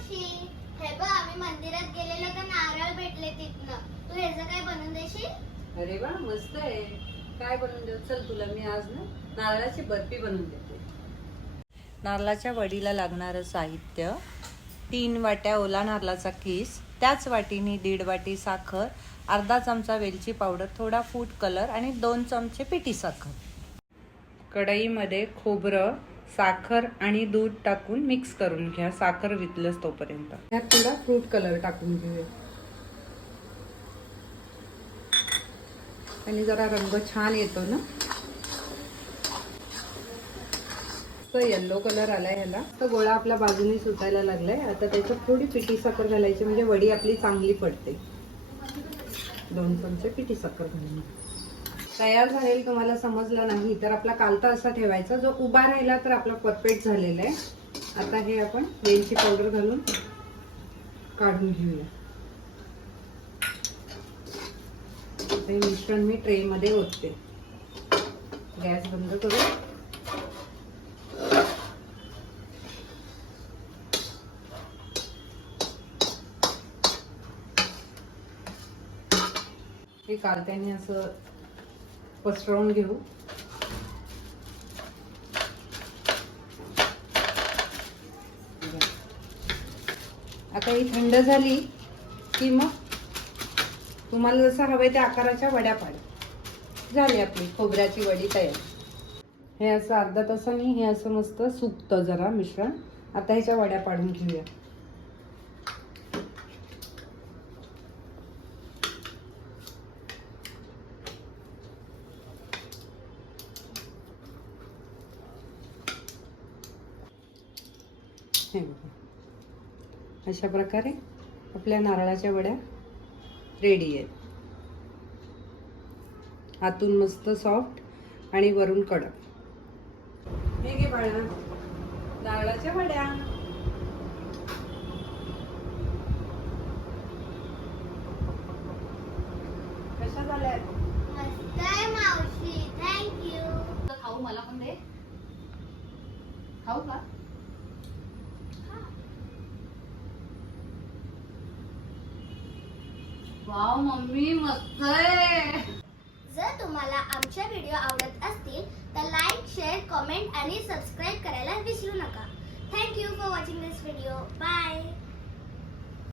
मावशी, हे बघ आम्ही मंदिरात गेलेलो तर नारळ भेटले तिथनं. तू ह्याचं काय बनवून देशील? अरे वा, मस्त आहे. काय बनवून देऊ? चल तुला मी आज ना नारळाची बर्फी बनवून देते. नारळाच्या वडीला लागणारं साहित्य: 3 वाट्या ओला नारळाचा किस, त्याच वाटीने 1.5 वाटी साखर, अर्धा चमचा वेलची पावडर, थोडा फूड कलर आणि 2 चमचे पिठी साखर. कढईमध्ये खोबरं, साखर आणि दूध टाकून मिक्स करून घ्या. साखर वितलस तोपर्यंत त्यात थोडा फ्रूट कलर टाकून घेऊया आणि जरा रंग छान येतो ना. येल्लो कलर आलाय ह्याला. तर गोळा आपल्या बाजूने सुटायला लागलाय. आता त्याच्यात थोडी पिठी साखर घालायची म्हणजे वडी आपली चांगली पडते. 2 चमचे पिठी साखर घालून तयार झालेलं तुम्हाला समजलं नाही तर आपला कालता असा ठेवायचा. जो उभा राहिला तर आपला परफेक्ट झालेला आहे. आता हे आपण वेलची पावडर घालून काढून घेऊया. हे मिश्रण मी ट्रे मध्ये ओतते. गॅस बंद करू. हे कालत्याने असं पसरवून घेऊ. आता ही थंड झाली की मग तुम्हाला जसं हवंय त्या आकाराच्या वड्या पाड. झाली आपली खोबऱ्याची वडी तयार. हे असं अर्धा तासाने हे असं मस्त सुकतं जरा मिश्रण. आता ह्याच्या वड्या पाडून घेऊया. हे बघा, अशा प्रकारे आपल्या नारळाच्या वड्या रेडी आहेत. आतून मस्त सॉफ्ट आणि वरून कडक. हे घे बाळा, नारळाच्या वड्या. कशा झाल्या? मस्त आहे मावशी, थँक्यू. खाऊ मला पण दे. खाऊ का? वाव मम्मी, मस्त आहे. जर तुम्हाला आमच्या व्हिडिओ आवडत असतील तर लाईक, शेअर, कमेंट आणि सबस्क्राईब करायला विसरू नका. Thank you for watching this video. Bye.